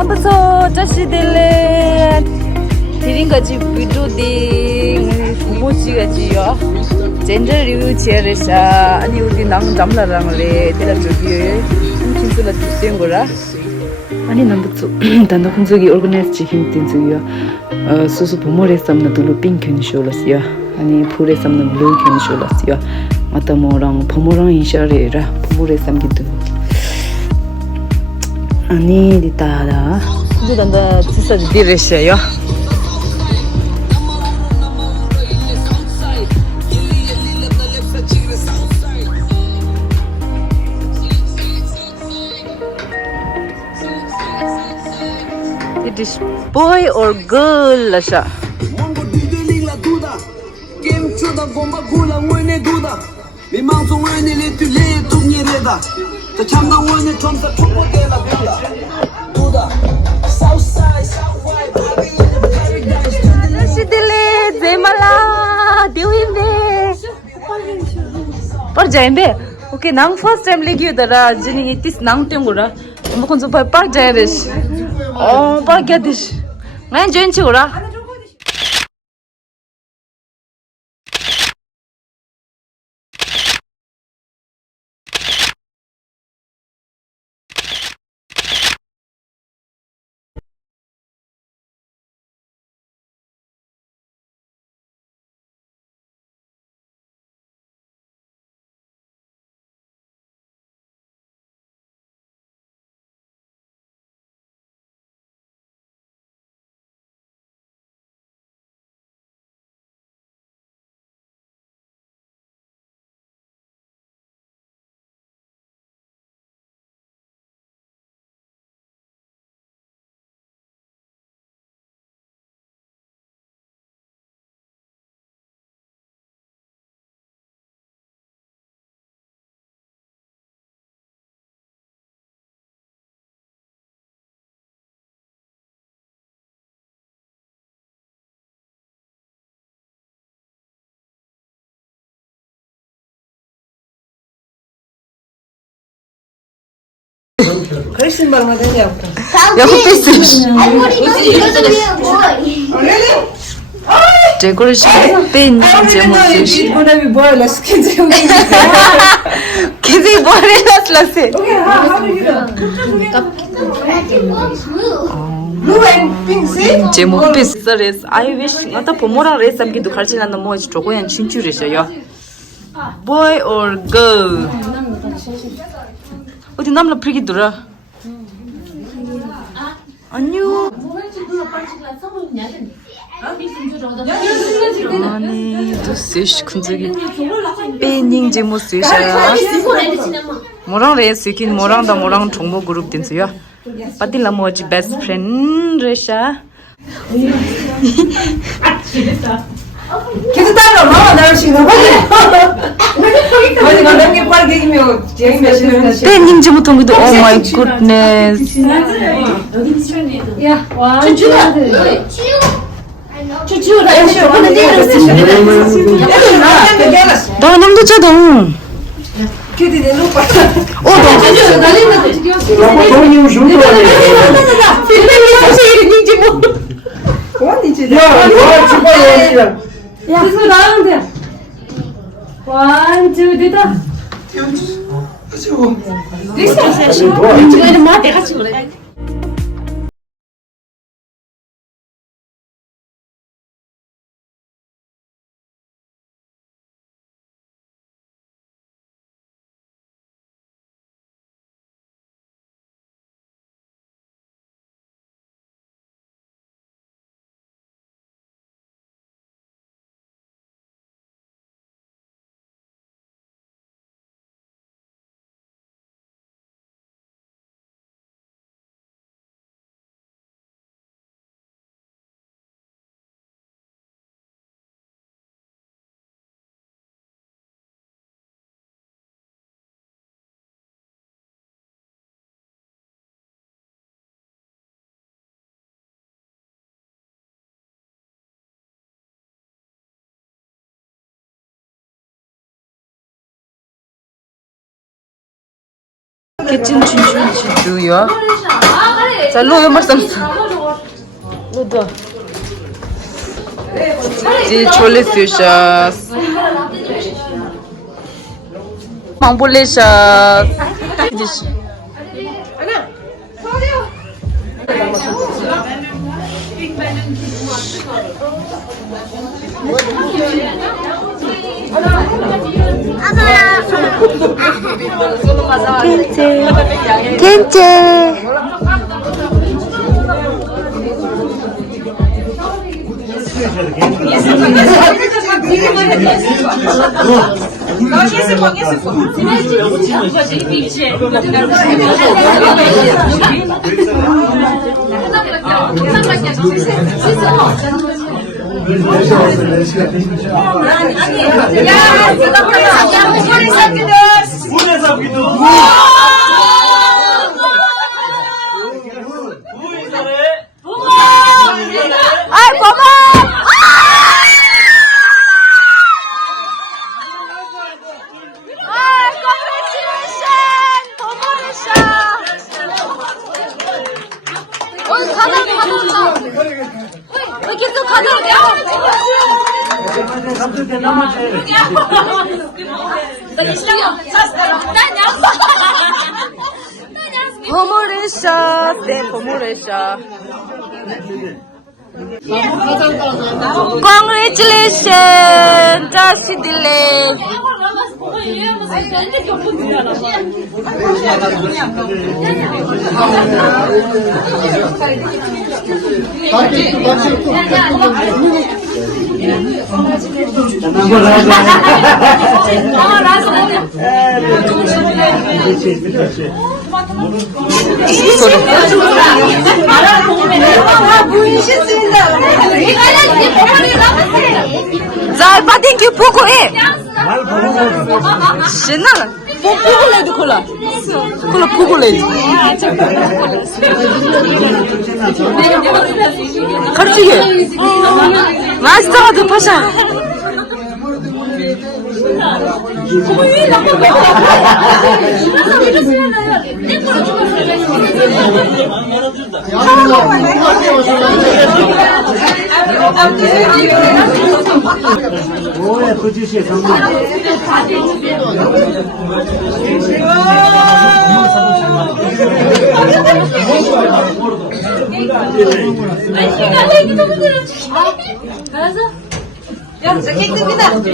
남부서 자시들래 디링가지 비디오딩 부모지가지요 젠더 리뷰 지어레샤 아니 우리 남 잠라랑래 데라 저기 힘들어 뛰는 거라 아니 남부서 단도 공석이 오르가나이즈 지힘 띵즈요 소소 부모레 삼나 둘로 핑크 쇼라스요 아니 포레 삼나 블루 쇼라스요 마타모랑 부모랑 인샤레라 부모레 삼기도 아니 디타다 이제단다 진짜 디레셔요 It is boy or girl lasha पर जाएंगे ओके नांग फर्स्ट टाइम लेगी उधर जिन्हें इतनी नांग टेंगुरा हम कौन सा पार्क जाए रेश ओ पार्क क्या दिश मैं जॉइन चुरा Christian barma 되냐? 야 호피스 데코레이션 펜 제모스 이거는 뭐야? 스킨 좀. किसी बोले लसलसे Blue and pink, see? 제목 비스레스 I wish 나타 보모랑 레스 함께 도 갈지 않는 뭐 저거야 진출이셔요 boy or girl 어디 남라 프리기더라 안녕 아니 또 세시 군적이 빼닝 제모스야 뭐랑 레스킨 뭐랑 다 뭐랑 정보 그룹 된서요 빠딜라 뭐지 베스트 프렌드 레샤 계속 따라 와. 나 지금 아니 가는 빠르게 기면 제일 몇시는 빼닝 제모 통기도 오 마이 굿네스 야, 와. 추추라 애쇼 하는 나 놈도 쳐도 걔들 내 눈 봐. 야, 그래서 나오는데. 원, 투, 됐다. 지금 뭐 내가 찍을래? kitchen chinchun chiduya 자, 로 연말 삼수. 로도. 지 촐레 스유샤스. 망볼레샤스. 이제 켄체 아이 고마워. 포모레샤, 네, 포모레샤. Congratulations, 자시딜레. 자, 바딩큐 보고 해. 신나는. 보고레드 콜라. 콜라 보고레드. 가르치게. 마스터가 파샤. 뭐야 그 짓이야 정말.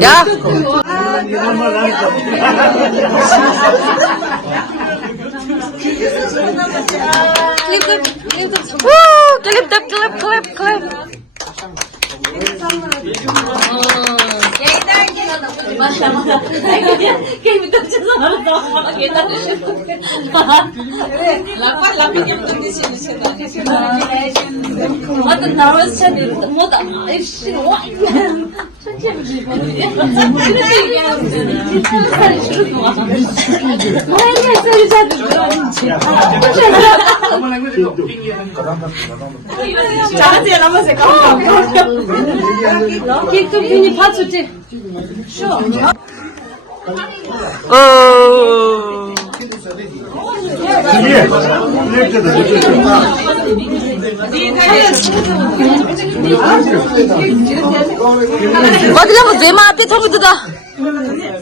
야. 클립. Padillam zema ate thobidda.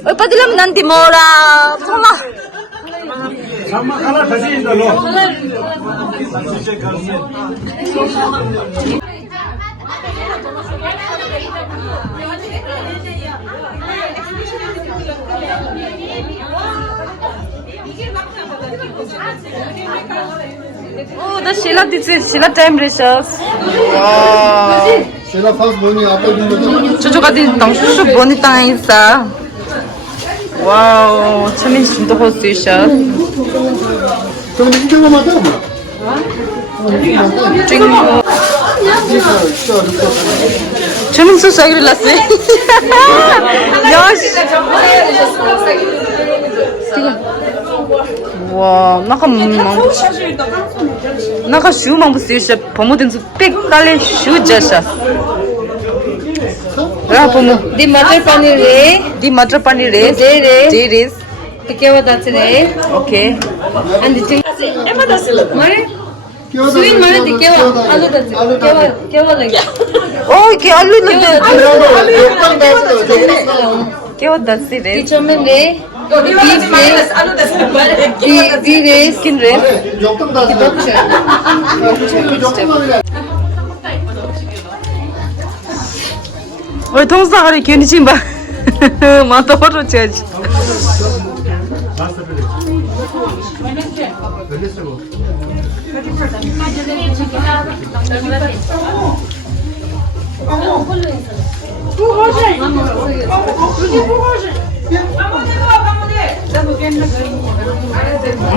Oi padillam nanti mora. Thoma. 잠만 하나 다시 인달로. Oh, the Sheila time rishas. Wow. Sheila fast boni apa dulu? 저쪽가 din tang shu boni tang isa. Wow, chemin 진짜 호스이샤. Kamu ni kita mama tahu? chemin su sagri lasse. Yash. 와, 나가 슈망 부스이샤 범어든 수 빽깔레 슈자샤. 라 범어. दी मटर पनीर रे दी मटर पनीर रे जे रे तो क्या बताते रे okay and चिंग एमा दस मरे स्वीट माने थे केवल आलू दस केवल लगे ओ के आलू 욕당 나왔어요. केवल 10 रे चमन रे बीफ रे 아무 데서 दी रे 스킨 रे 욕당 나왔어요. 욕당 왜 통사하리 괜히 지금 봐 마도 버릇이야지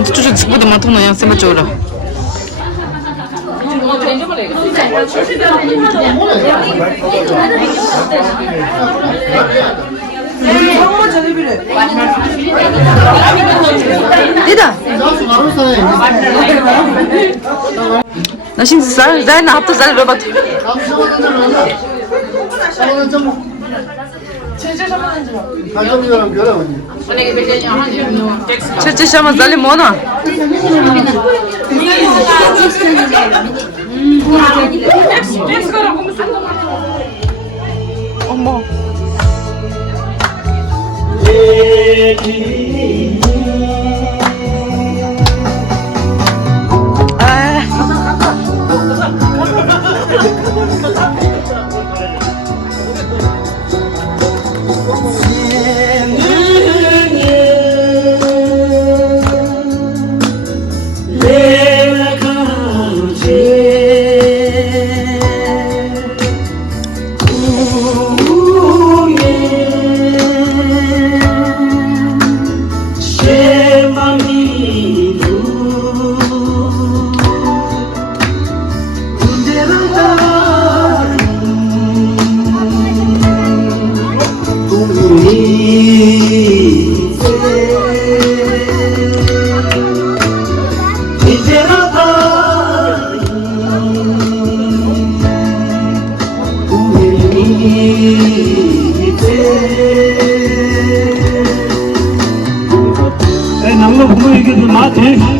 쭈쭈 집어도 맡아놓은 양쌤 맞죠? Dida. Na şimdi sen ne yaptın sen robot? Çerçe şama zalim ona. 어머. 남는 부모 이게 좀 맞지?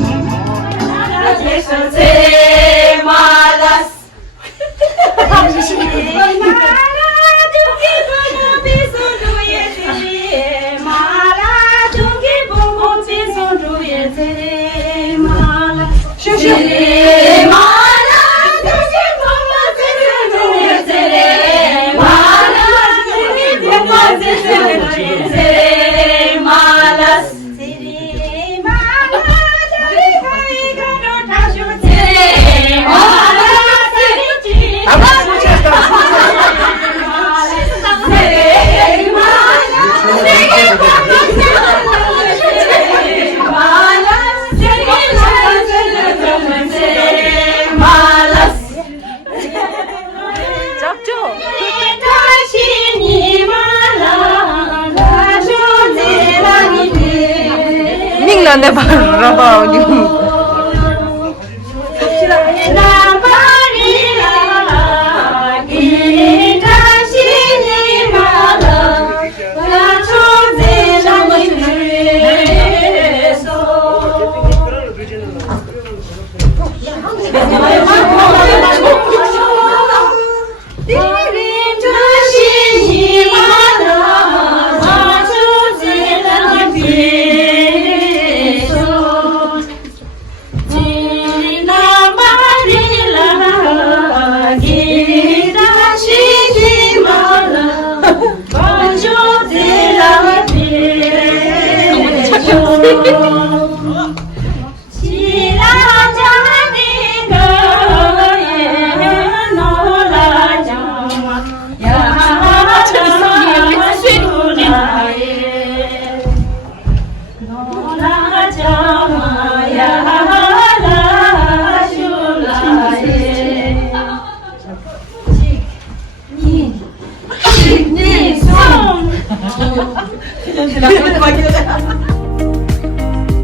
내 봐봐 어디